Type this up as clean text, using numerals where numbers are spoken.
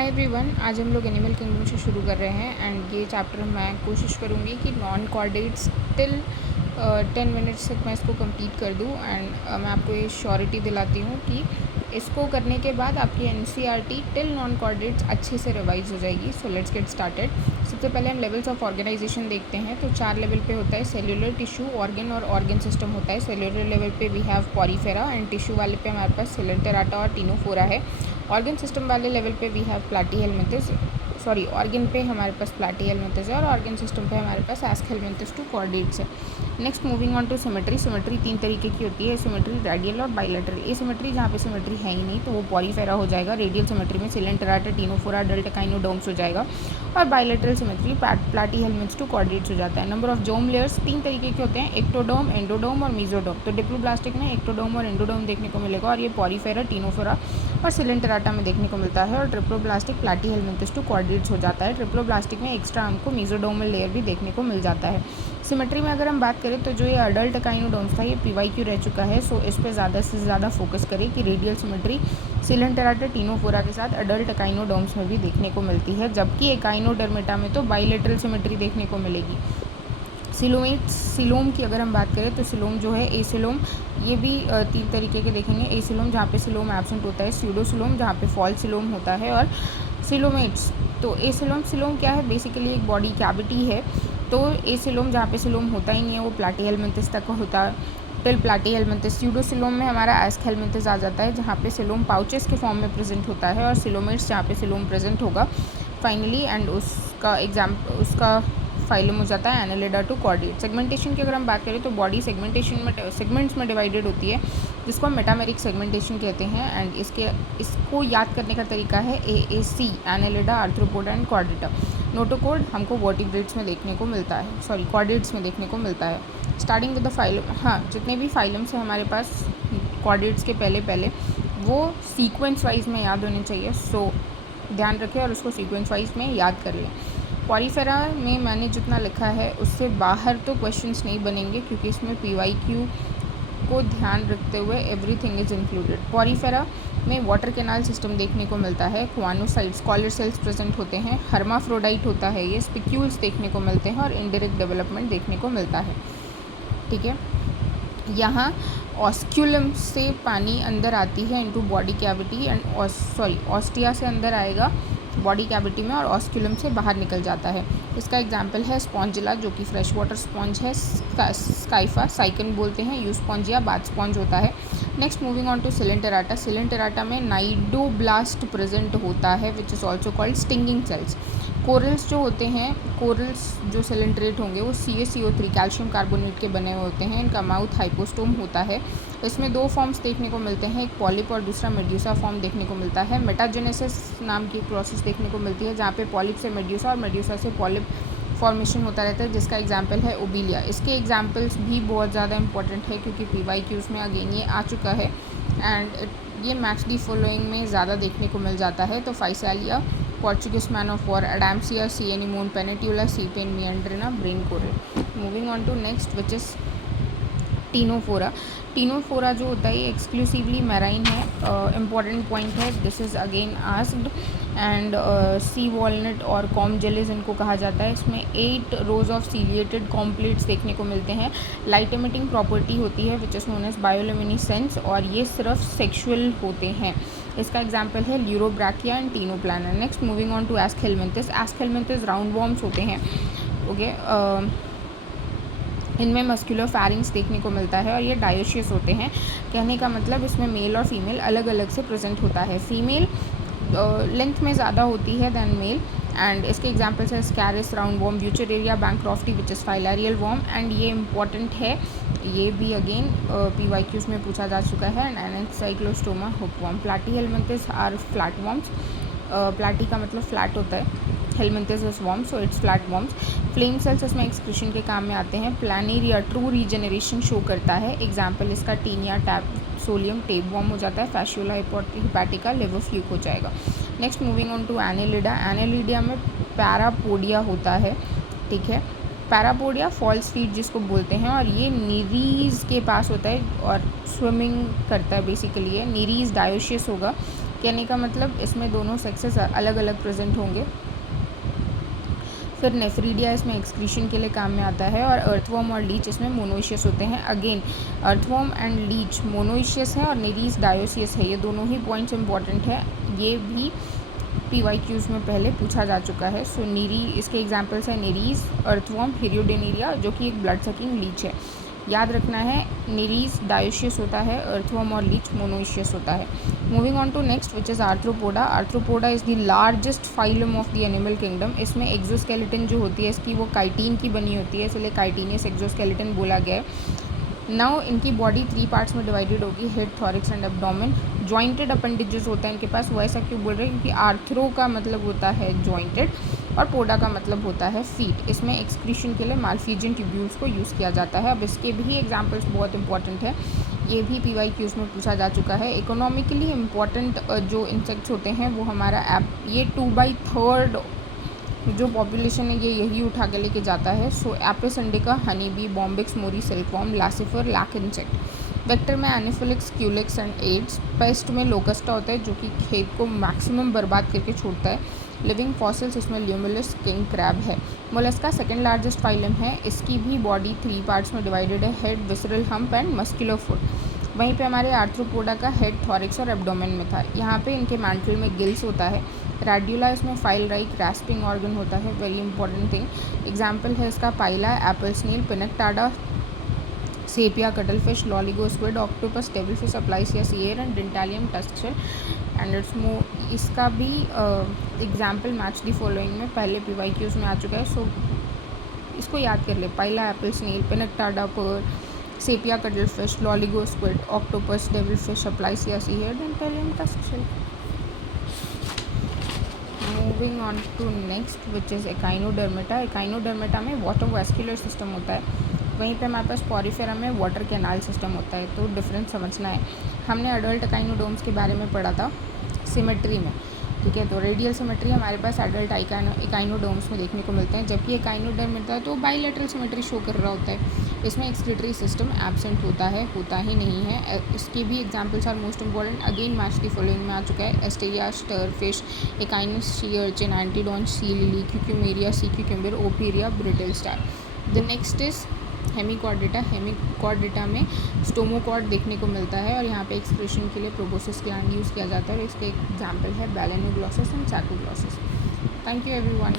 Hi everyone, आज हम लोग एनिमल किंगडम से शुरू कर रहे हैं एंड ये चैप्टर मैं कोशिश करूँगी कि नॉन कॉर्डेट्स टिल 10 मिनट्स तक मैं इसको कंप्लीट कर दूँ एंड मैं आपको ये श्योरिटी दिलाती हूँ कि इसको करने के बाद आपकी एनसीईआरटी टिल नॉन कॉर्डेट्स अच्छे से रिवाइज हो जाएगी। So let's get started. सबसे पहले हम लेवल्स ऑफ ऑर्गेनाइजेशन देखते हैं। तो 4 लेवल पे होता है। सेल्यूलर, टिश्यू, ऑर्गन और ऑर्गन सिस्टम होता है। सेल्यूलर लेवल पे we have Porifera and tissue वाले पे हमारे पास सिलेंटेराटा और टीनोफोरा है। ऑर्गन सिस्टम वाले लेवल पे वी हैव प्लाटीहेलमिंथस, ऑर्गन पे हमारे पास प्लाटीहेलमिंथस है और ऑर्गन सिस्टम पे हमारे पास एस्केलमिंथस टू कॉर्डेट्स है। Next moving on to symmetry. Symmetry 3 तरीके की होती है, सिमेट्री, रेडियल और बाइलेटरल। ए सिमेट्री जहाँ पे सिमेट्री है ही नहीं तो वो पॉरीफेरा हो जाएगा। रेडियल सिमेट्री में सिलेंटेराटा, टीनोफोरा, डेल्टाकाइनोडोम्स हो जाएगा और बाइलेटरल सिमेट्री प्लाटीहेलमिंथस टू कॉर्डेट्स हो जाता है। नंबर ऑफ जोम लेयर्स 3 तरीके के होते हैं, एक्टोडोम, एंडोडोम और मीजोडोम। तो डिप्लोब्लास्टिक में एक्टोडोम और एंडोडोम देखने को मिलेगा और ये पॉरीफेरा, टीनोफोरा और सिलेंटेराटा में देखने को मिलता है। और ट्रिप्लोब्लास्टिक प्लाटीहेलमिंथस टू कॉर्डेट्स हो जाता है। ट्रिप्लोब्लास्टिक में एक्स्ट्रा हमको मीजोडोमल लेयर भी देखने को मिल जाता है। सिमेट्री में अगर हम बात करें तो जो ये अडल्ट काइनोडोम्स था ये पीवाईक्यू रह चुका है। सो इस पर ज़्यादा से ज़्यादा फोकस करें कि रेडियल सिमेट्री सिलेंटेराटा, टीनोफोरा के साथ अडल्ट काइनोडोम्स में भी देखने को मिलती है, जबकि एकाइनोडर्मेटा में तो बाइलेटरल सिमेट्री देखने को मिलेगी। सिलोम की अगर हम बात करें तो सिलोम जो है एसिलोम, ये भी 3 तरीके के देखेंगे। एसिलोम जहाँ पे सिलोम एब्सेंट होता है, स्यूडोसिलोम जहाँ पे फॉल सिलोम होता है और सिलोमेट्स। तो एसिलोम सिलोम क्या है, बेसिकली एक बॉडी कैविटी है। तो एसिलोम जहाँ पे सिलोम होता ही नहीं है वो प्लाटीहेलमिंथस तक होता है, टिल प्लाटीहेलमिंथस। स्यूडोसिलोम में हमारा एस्केलमिंथस आ जाता है जहाँ पे सिलोम पाउचेस के फॉर्म में प्रेजेंट होता है और सिलोमेट्स जहाँ पे सिलोम प्रेजेंट होगा फाइनली एंड उसका फाइलम हो जाता है एनालिडा टू कॉर्डेट। सेगमेंटेशन की अगर हम बात करें तो बॉडी सेगमेंट्स में डिवाइडेड होती है जिसको हम मेटामेरिक सेगमेंटेशन कहते हैं एंड इसको याद करने का तरीका है AAC, Annelida, arthropoda and Chordata. Notochord हमको वर्टिब्रेट्स में देखने को मिलता है, कॉर्डेट्स में देखने को मिलता है। स्टार्टिंग विद द फाइलम, जितने भी फाइलम्स हैं हमारे पास कॉर्डेट्स के पहले वो सीक्वेंस वाइज में याद होने चाहिए। सो ध्यान रखें और उसको सीक्वेंस वाइज में याद कर लें। पॉरीफेरा में मैंने जितना लिखा है उससे बाहर तो क्वेश्चंस नहीं बनेंगे क्योंकि इसमें PYQ को ध्यान रखते हुए एवरीथिंग इज इंक्लूडेड। पॉरीफेरा में वाटर कैनाल सिस्टम देखने को मिलता है, क्वानोसाइट्स, कॉलर सेल्स प्रेजेंट होते हैं, हर्माफ्रोडाइट होता है, ये स्पिक्यूल्स देखने को मिलते हैं और इनडायरेक्ट डेवलपमेंट देखने को मिलता है। ठीक है, यहाँ ऑस्क्यूलम से पानी अंदर आती है into body cavity and ostia से अंदर आएगा बॉडी कैविटी में और ऑस्क्यूलम से बाहर निकल जाता है। इसका एग्जाम्पल है स्पॉन्जिला जो कि फ्रेश वाटर स्पॉन्ज है, स्काइफा, साइकन बोलते हैं, यूस्पॉन्जिया बाथ स्पॉन्ज होता है। Next moving on to Coelenterata. Coelenterata में नाइडोब्लास्ट प्रेजेंट होता है which is also called stinging cells. Corals जो होते हैं, कोरल्स जो सिलेंट्रेट होंगे वो CaCO3 कैल्शियम कार्बोनेट के बने हुए होते हैं। इनका माउथ हाइपोस्टोम होता है। इसमें 2 फॉर्म्स देखने को मिलते हैं, एक पॉलिप और दूसरा मेड्यूसा फॉर्म देखने को मिलता है। मेटाजेनेसिस नाम की प्रोसेस देखने को मिलती है जहाँ पे पॉलिप से मेड्यूसा और मेड्यूसा से पॉलिप फॉर्मेशन होता रहता है, जिसका एग्जाम्पल है ओबिलिया। इसके एग्जाम्पल्स भी बहुत ज़्यादा इंपॉर्टेंट है क्योंकि PYQs में अगेन ये आ चुका है एंड ये मैच दी फॉलोइंग में ज़्यादा देखने को मिल जाता है। तो फाइसालिया, Portuguese man of war, Adamsia, sea anemone, Penatula, sea pain, Meandrina, brain coral. Moving on to next which is Ctenophora. Ctenophora जो होता है ये एक्सक्लूसिवली मैराइन है। इम्पॉर्टेंट पॉइंट है, this is again asked and C walnut और comb jellies इनको कहा जाता है। इसमें 8 रोज ऑफ सीलिएटेड कॉम्प्लेट्स देखने को मिलते हैं। लाइट एमिटिंग प्रॉपर्टी होती है which is known as bioluminescence और ये सिर्फ सेक्शुअल होते हैं। इसका एग्जाम्पल है Pleurobrachia and Ctenoplana. Next moving on to Aschelminthes. Aschelminthes round worms होते हैं। ओके, इनमें मस्कुलर फैरिंग्स देखने को मिलता है और ये डायोशियस होते हैं। कहने का मतलब इसमें मेल और फीमेल अलग अलग से प्रेजेंट होता है। फीमेल लेंथ में ज़्यादा होती है दैन मेल एंड इसके एग्जांपल्स है Ascaris, round worm, Wuchereria, bancrofti which is filarial worm and ये इंपॉर्टेंट है, ये भी अगेन PYQs में पूछा जा चुका है। And Ancylostoma hookworm. Platyhelminthes are flat worms. Platy का मतलब फ्लैट होता है, helminthes is worm so it's flat worms. Flame cells इसमें एक्सक्रीशन के काम में आते हैं। प्लानेरिया ट्रू रीजनरेशन शो करता है, एग्जाम्पल इसका टीनिया, सोलियम, टेप वॉर्म हो जाता है। फैशुला हिपैटिका, लिवर फ्लूक हो जाएगा। Next moving on to Annelida. Annelida में पैरापोडिया होता है। ठीक है, पैरापोडिया फॉल्स फीट जिसको बोलते हैं और ये नीरीज के पास होता है और स्विमिंग करता है बेसिकली। ये नीरीज डायोशियस होगा कहने का मतलब इसमें दोनों सेक्सेस अलग अलग प्रेजेंट होंगे। फिर नेफ्रीडिया इसमें एक्सक्रीशन के लिए काम में आता है, और अर्थवर्म और लीच इसमें मोनोइशियस होते हैं। Again earthworm and Leach monoecious है और निरीज डायोसियस है, ये दोनों ही पॉइंट्स इंपॉर्टेंट है, ये भी PYQs में पहले पूछा जा चुका है। सो नीरी इसके एग्जांपल्स हैं निरीज, अर्थवर्म, हिरियोडेनेरिया जो कि एक ब्लड सकिंग लीच है। याद रखना है निरीज डायोशियस होता है, अर्थवर्म और लीच मोनोइशियस होता है। Moving on to next which is Arthropoda. Arthropoda is the largest phylum of the animal kingdom. इसमें एक्सोस्केलेटन जो होती है इसकी वो काइटिन की बनी होती है, इसलिए काइटिनियस एक्सोस्केलेटन बोला गया है। नाउ इनकी बॉडी 3 पार्ट्स में डिवाइडेड होगी, head, thorax and abdomen. Jointed appendages होता है इनके पास, वो ऐसा क्यों बोल रहे हैं क्योंकि आर्थ्रो का मतलब होता है जॉइंटेड और पोडा का मतलब होता है फीट। इसमें एक्सक्रीशन के लिए माल्फिजियन ट्यूब्यूल्स को यूज़ किया जाता है। अब इसके भी एग्जांपल्स बहुत इंपॉर्टेंट है, ये भी PYQs में पूछा जा चुका है। इकोनॉमिकली इम्पॉर्टेंट जो इंसेक्ट्स होते हैं वो हमारा ये 2/3 जो पॉपुलेशन है ये यही उठा के लेके जाता है। So Apis indica, honey bee, Bombyx mori, silkworm, Laccifer, lac insect. Vector में Anopheles, Culex and Aedes. Pest में लोकस्टा होता है जो कि खेत को मैक्सिमम बर्बाद करके छोड़ता है। लिविंग फॉसिल्स इसमें ल्यूमिलस, किंग क्रैब है। मोलस्का सेकेंड लार्जेस्ट फाइलम है, इसकी भी बॉडी 3 पार्ट्स में डिवाइडेड है, head, visceral hump and muscular foot. वहीं पे हमारे आर्थ्रोपोडा का हेड, थॉरिक्स और एब्डोमेन में था। यहाँ पे इनके मैंटल में गिल्स होता है। रेड्यूला इसमें फाइल राइक ग्रास्पिंग ऑर्गन होता है, वेरी इंपॉर्टेंट थिंग। एग्जाम्पल है इसका Pila, apple snail, Pinctada, Sepia, cuttlefish, Loligo squid, octopus, devilfish, Aplysia sea hare and Dentalium tusk shell and it's इसका भी एग्जाम्पल मैच दी फॉलोइंग में पहले PYQs में आ चुका है। सो इसको याद कर ले, Pila, apple snail, Pinctada, pearl, Sepia, cuttlefish, Loligo squid, octopus, devilfish, Aplysia sea hare, Dentalium tusk shell. Moving on to next which is Echinodermata. Echinodermata में वाटर वैस्कुलर सिस्टम होता है, वहीं पे हमारे पास पॉरीफेरा में वाटर कैनाल सिस्टम होता है। तो डिफरेंस समझना है। हमने अडल्ट एकाइनोडोम्स के बारे में पढ़ा था सिमेट्री में, ठीक है। तो रेडियल सिमेट्री हमारे पास एडल्ट एकाइनोडोम्स में देखने को मिलते हैं, जबकि एकाइनोडर्मेटा तो बाइलेटरल सिमेट्री शो कर रहा होता है। इसमें एक्सक्रीटरी सिस्टम एब्सेंट होता है, होता ही नहीं है। इसके भी examples are most important, again match the following में आ चुका है। Asterias, starfish, Echinus sea urchin, Antedon, sea lily, Cucumaria, sea cucumber, Ophiura, brittle star. The next is Hemichordata. Hemichordata में स्टोमोकॉर्ड देखने को मिलता है और यहाँ पे एक्सक्रीशन के लिए प्रोबोसिस ग्लैंड यूज़ किया जाता है, और इसके एग्जाम्पल है Balanoglossus and Saccoglossus. Thank you everyone.